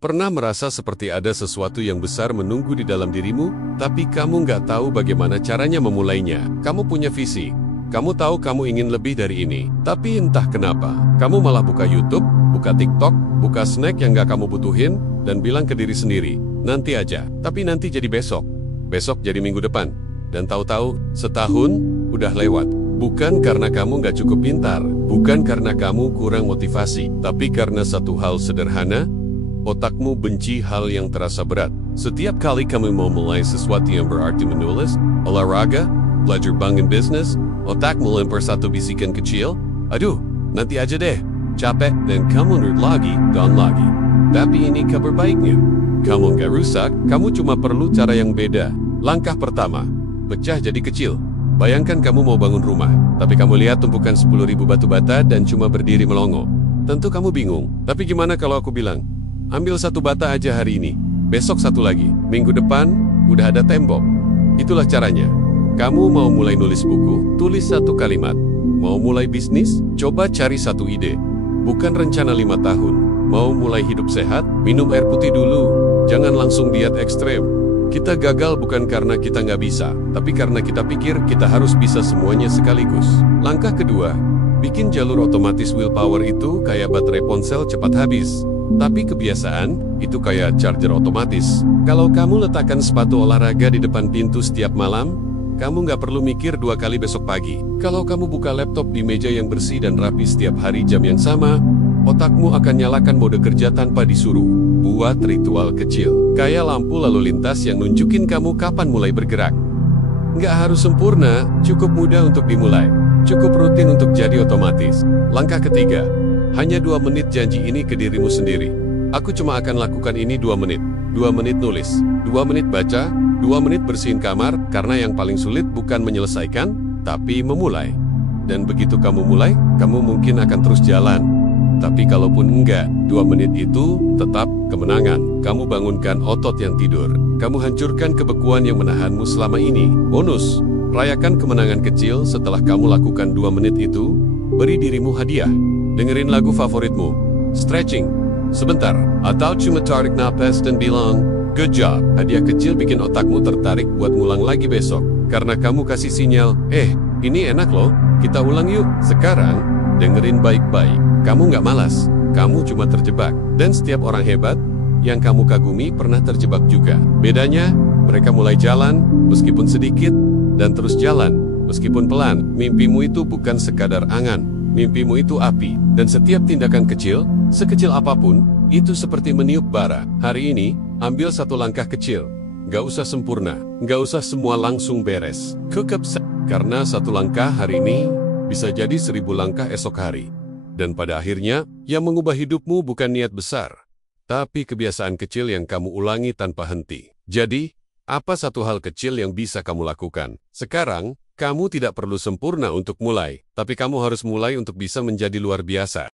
Pernah merasa seperti ada sesuatu yang besar menunggu di dalam dirimu, tapi kamu nggak tahu bagaimana caranya memulainya. Kamu punya visi, kamu tahu kamu ingin lebih dari ini, tapi entah kenapa, kamu malah buka YouTube, buka TikTok, buka snack yang nggak kamu butuhin, dan bilang ke diri sendiri, nanti aja, tapi nanti jadi besok, besok jadi minggu depan, dan tahu-tahu, setahun udah lewat. Bukan karena kamu nggak cukup pintar, bukan karena kamu kurang motivasi, tapi karena satu hal sederhana, otakmu benci hal yang terasa berat. Setiap kali kamu mau mulai sesuatu yang berarti menulis, olahraga, belajar bangun bisnis, otak melempar satu bisikan kecil, aduh, nanti aja deh, capek, dan kamu nerd lagi, down lagi. Tapi ini kabar baiknya. Kamu nggak rusak, kamu cuma perlu cara yang beda. Langkah pertama, pecah jadi kecil. Bayangkan kamu mau bangun rumah, tapi kamu lihat tumpukan 10.000 batu bata dan cuma berdiri melongo. Tentu kamu bingung, tapi gimana kalau aku bilang, ambil satu bata aja hari ini, besok satu lagi, minggu depan, udah ada tembok. Itulah caranya. Kamu mau mulai nulis buku, tulis satu kalimat. Mau mulai bisnis, coba cari satu ide. Bukan rencana 5 tahun. Mau mulai hidup sehat, minum air putih dulu. Jangan langsung diet ekstrem. Kita gagal bukan karena kita nggak bisa, tapi karena kita pikir kita harus bisa semuanya sekaligus. Langkah kedua, bikin jalur otomatis willpower itu kayak baterai ponsel cepat habis. Tapi kebiasaan, itu kayak charger otomatis. Kalau kamu letakkan sepatu olahraga di depan pintu setiap malam, kamu nggak perlu mikir 2 kali besok pagi. Kalau kamu buka laptop di meja yang bersih dan rapi setiap hari jam yang sama, otakmu akan nyalakan mode kerja tanpa disuruh. Buat ritual kecil, kayak lampu lalu lintas yang nunjukin kamu kapan mulai bergerak. Nggak harus sempurna, cukup mudah untuk dimulai. Cukup rutin untuk jadi otomatis. Langkah ketiga, hanya 2 menit janji ini ke dirimu sendiri. Aku cuma akan lakukan ini 2 menit. 2 menit nulis, 2 menit baca, 2 menit bersihin kamar, karena yang paling sulit bukan menyelesaikan, tapi memulai. Dan begitu kamu mulai, kamu mungkin akan terus jalan. Tapi kalaupun enggak, 2 menit itu tetap kemenangan. Kamu bangunkan otot yang tidur. Kamu hancurkan kebekuan yang menahanmu selama ini. Bonus, rayakan kemenangan kecil setelah kamu lakukan 2 menit itu, beri dirimu hadiah. Dengerin lagu favoritmu, stretching sebentar, atau cuma tarik napas dan bilang, good job. Hadiah kecil bikin otakmu tertarik buat ngulang lagi besok. Karena kamu kasih sinyal, ini enak loh, kita ulang yuk. Sekarang, dengerin baik-baik. Kamu nggak malas, kamu cuma terjebak. Dan setiap orang hebat yang kamu kagumi pernah terjebak juga. Bedanya, mereka mulai jalan, meskipun sedikit, dan terus jalan, meskipun pelan. Mimpimu itu bukan sekadar angan, mimpimu itu api. Dan setiap tindakan kecil, sekecil apapun, itu seperti meniup bara. Hari ini, ambil satu langkah kecil. Nggak usah sempurna, nggak usah semua langsung beres. Karena satu langkah hari ini, bisa jadi 1000 langkah esok hari. Dan pada akhirnya, yang mengubah hidupmu bukan niat besar, tapi kebiasaan kecil yang kamu ulangi tanpa henti. Jadi, apa satu hal kecil yang bisa kamu lakukan? Sekarang, kamu tidak perlu sempurna untuk mulai, tapi kamu harus mulai untuk bisa menjadi luar biasa.